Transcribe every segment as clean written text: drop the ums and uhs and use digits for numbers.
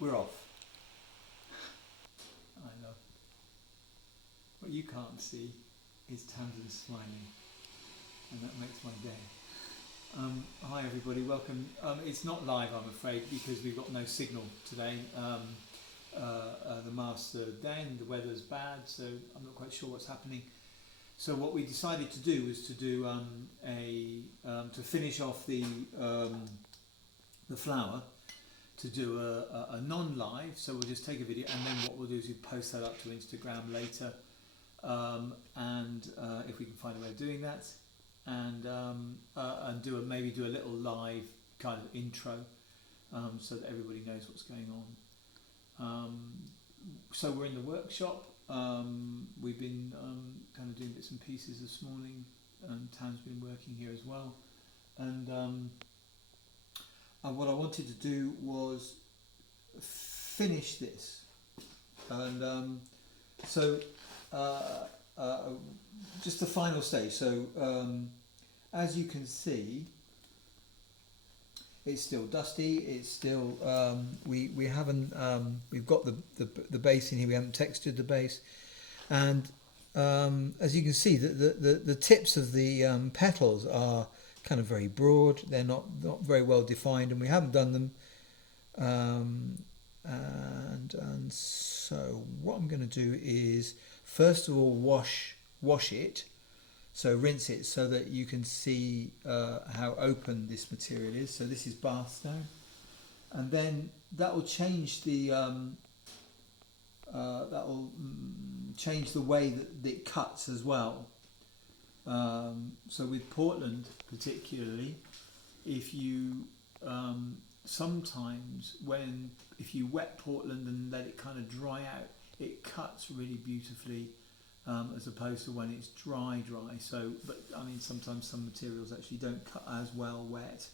We're off. I know. What you can't see is Tamsin smiling, and that makes my day. Hi everybody, welcome. It's not live, I'm afraid, because we've got no signal today. The masts are down, the weather's bad, so I'm not quite sure what's happening. So what we decided to do was to do to finish off the flower, to do a non-live. So we'll just take a video, and then what we'll do is we post that up to Instagram later, and if we can find a way of doing that, and maybe do a little live kind of intro, so that everybody knows what's going on. So we're in the workshop. We've been kind of doing bits and pieces this morning, and Tam's been working here as well. And what I wanted to do was finish this, and just the final stage. So as you can see, it's still dusty. It's still we haven't we've got the base in here. We haven't textured the base, and as you can see, the tips of the petals are kind of very broad. They're not very well defined, and we haven't done them. And so what I'm going to do is first of all wash it. So rinse it so that you can see how open this material is. So this is bath stone, and then that will change the change the way that it cuts as well. So with Portland particularly, if you sometimes if you wet Portland and let it kind of dry out, it cuts really beautifully. As opposed to when it's dry. So, but I mean, sometimes some materials actually don't cut as well wet.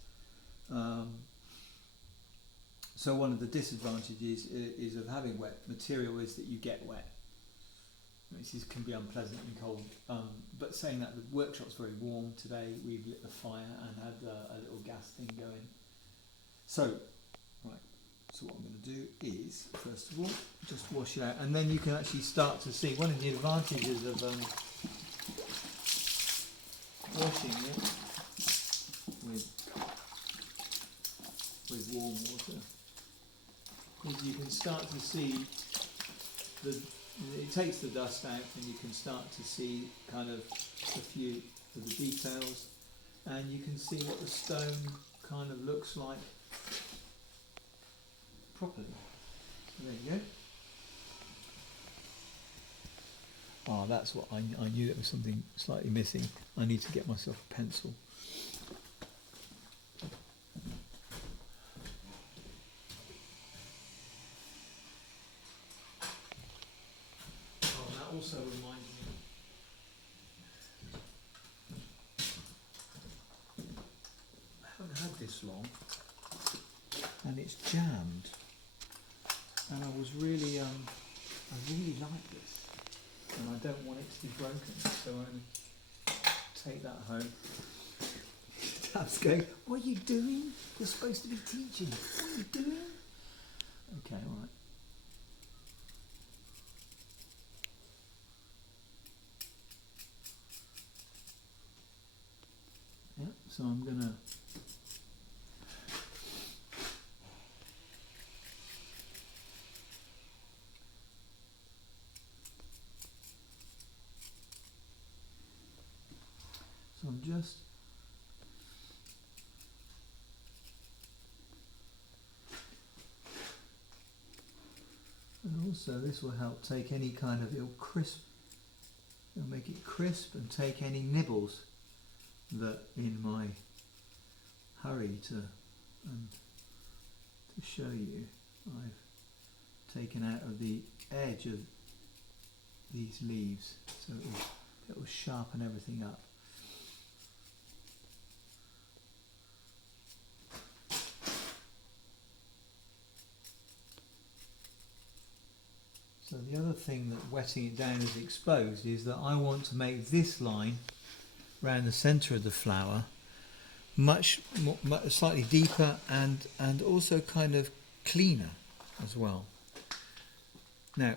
So one of the disadvantages is of having wet material is that you get wet. This can be unpleasant and cold. But saying that, the workshop's very warm today. We've lit the fire and had a little gas thing going. So, right. So what I'm going to do is, first of all, just wash it out, and then you can actually start to see one of the advantages of washing it with warm water is you can start to see it takes the dust out, and you can start to see kind of a few of the details, and you can see what the stone kind of looks like properly. There you go. Oh, that's what I knew there was something slightly missing. I need to get myself a pencil. Oh, that also reminds me. I haven't had this long, and it's jammed. And I really like this, and I don't want it to be broken, so I'm going to take that home. Dad's going, what are you doing? You're supposed to be teaching. What are you doing? Okay, all right. Yeah, so I'm going to just and also this will help take any kind of it'll make it crisp and take any nibbles that in my hurry to show you I've taken out of the edge of these leaves, so it will sharpen everything up. So the other thing that wetting it down has exposed is that I want to make this line around the centre of the flower much slightly deeper and also kind of cleaner. as well. Now,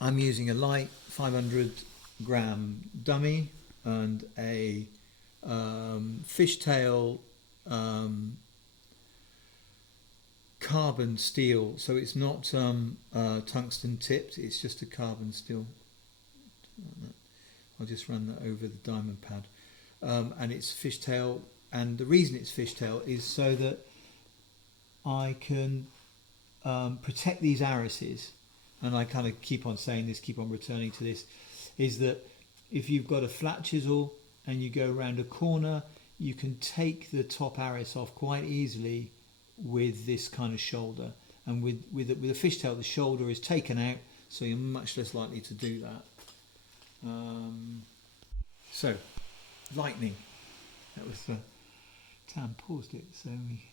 I'm using a light 500 gram dummy and a fishtail carbon steel, so it's not tungsten tipped, it's just a carbon steel. I'll just run that over the diamond pad, and it's fishtail, and the reason it's fishtail is so that I can protect these arises, and I kind of keep on saying this, keep on returning to this, is that if you've got a flat chisel and you go around a corner, you can take the top aris off quite easily with this kind of shoulder, and with a fishtail the shoulder is taken out, so you're much less likely to do that. So lightning, that was Tam paused it, so we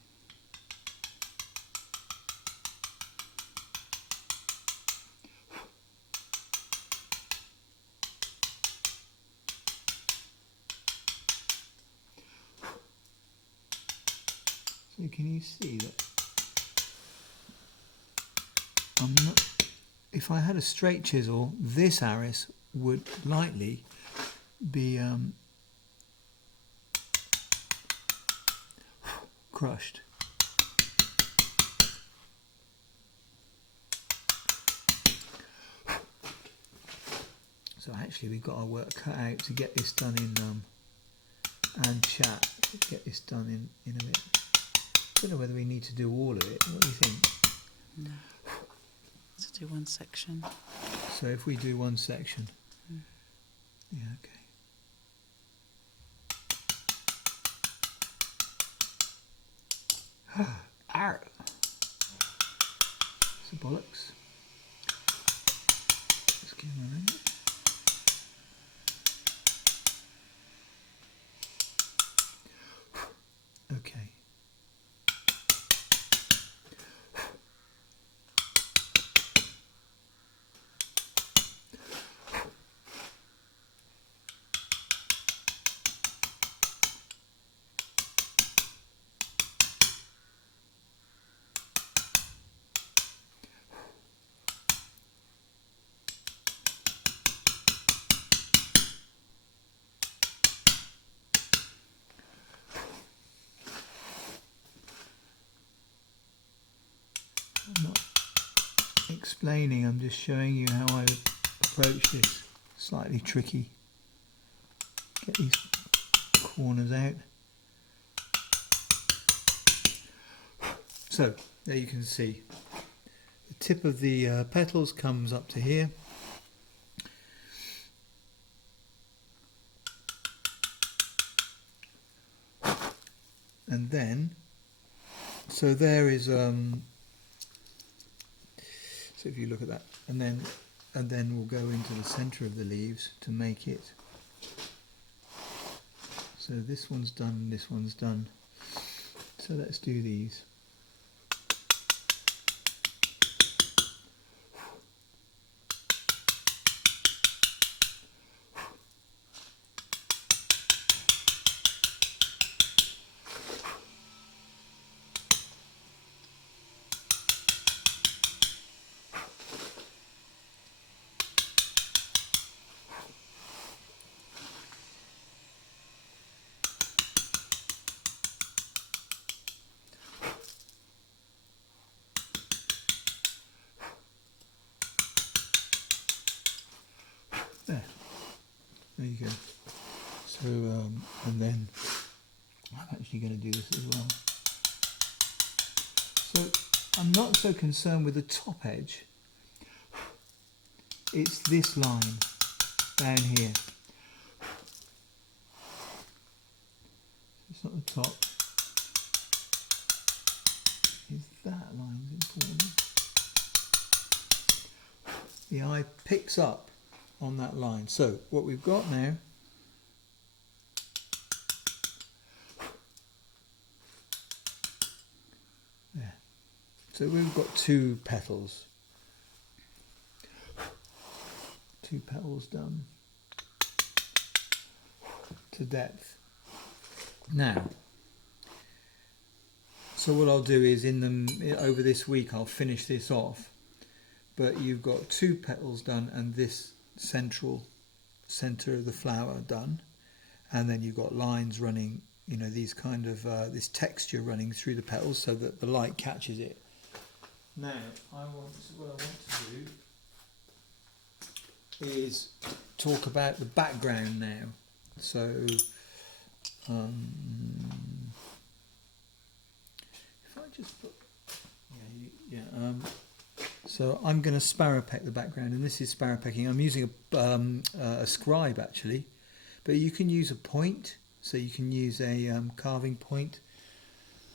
so can you see that I'm not, if I had a straight chisel, this aris would likely be crushed. So actually we've got our work cut out to get this done in and chat, get this done in a bit. I don't know whether we need to do all of it. What do you think? No. Let's do one section. So if we do one section. Yeah, okay. Arr! So bollocks. Let's give him a ring. Okay. I'm not explaining, I'm just showing you how I would approach this. Slightly tricky. Get these corners out. So there you can see the tip of the petals comes up to here. And then, so there is so if you look at that, and then we'll go into the center of the leaves to make it. So this one's done, this one's done. So let's do these. There you go. So, and then I'm actually going to do this as well. So I'm not so concerned with the top edge. It's this line down here. It's not the top. It's that line's important. The eye picks up on that line. So what we've got now there. So we've got two petals done to depth. Now, So what I'll do is over this week I'll finish this off. But you've got 2 petals done and this centre of the flower done, and then you've got lines running, you know, these kind of this texture running through the petals so that the light catches it. Now what I want to do is talk about the background now. So if I just put so I'm going to sparrow peck the background, and this is sparrow pecking. I'm using a scribe actually, but you can use a point, so you can use a carving point.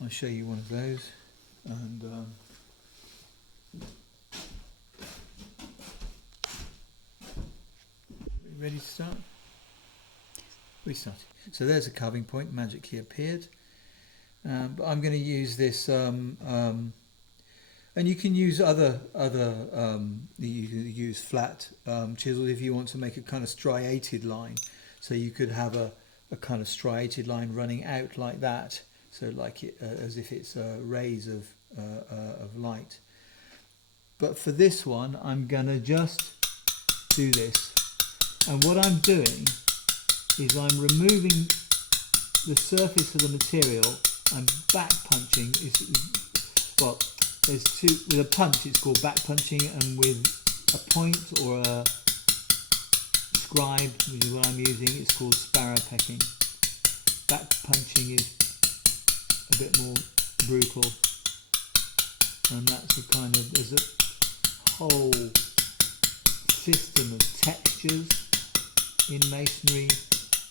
I'll show you one of those. And ready to start? We started. So there's a carving point, magically appeared. But I'm going to use this, and you can use other you can use flat chisels if you want to make a kind of striated line. So you could have a kind of striated line running out like that, so like it as if it's rays of light. But for this one, I'm gonna just do this, and what I'm doing is I'm removing the surface of the material. I'm back punching. There's two with a punch. It's called back punching, and with a point or a scribe, which is what I'm using, it's called sparrow pecking. Back punching is a bit more brutal, and that's a kind of, there's a whole system of textures in masonry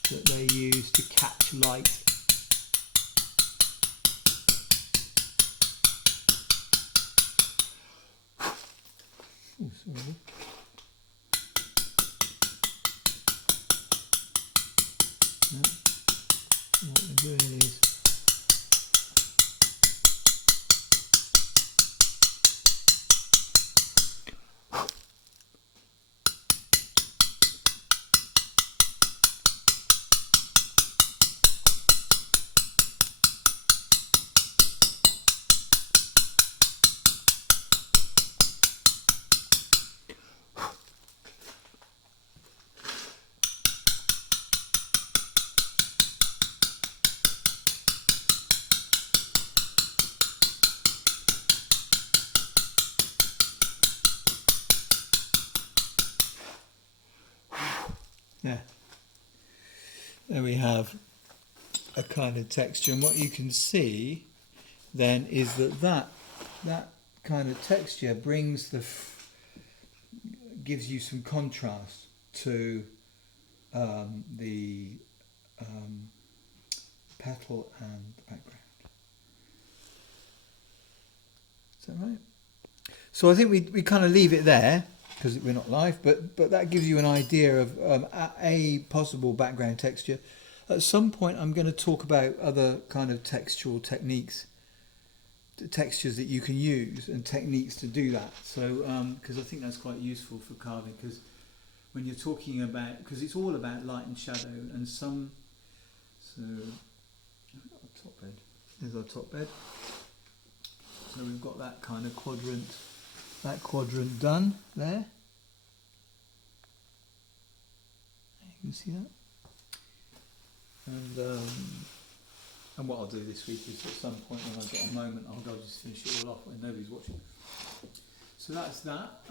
that they use to catch light. Oh, sorry. No. What we're doing is there we have a kind of texture, and what you can see then is that kind of texture brings gives you some contrast to the petal and the background. Is that right? So I think we kind of leave it there, because we're not live, but that gives you an idea of a possible background texture. At some point I'm going to talk about other kind of textural techniques, textures that you can use and techniques to do that. So because I think that's quite useful for carving, because when you're talking about, because it's all about light and shadow, and some, so I've got a top bed. There's our top bed. So we've got that kind of quadrant done there. You can see that. And what I'll do this week is at some point when I've got a moment, I'll go just finish it all off when nobody's watching. So that's that.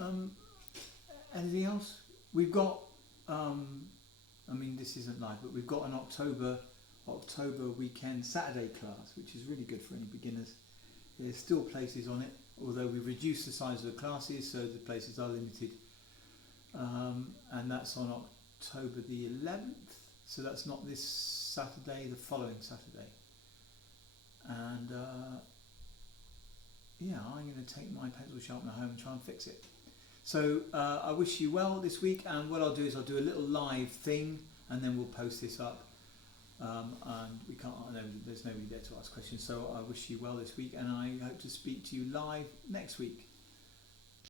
Anything else? We've got, I mean this isn't live, but we've got an October weekend Saturday class, which is really good for any beginners. There's still places on it, although we've reduced the size of the classes, so the places are limited. And that's on October the 11th, so that's not this Saturday, the following Saturday. And yeah, I'm going to take my pencil sharpener home and try and fix it. So I wish you well this week, and what I'll do is I'll do a little live thing, and then we'll post this up. And we can't, there's nobody there to ask questions, so I wish you well this week, and I hope to speak to you live next week.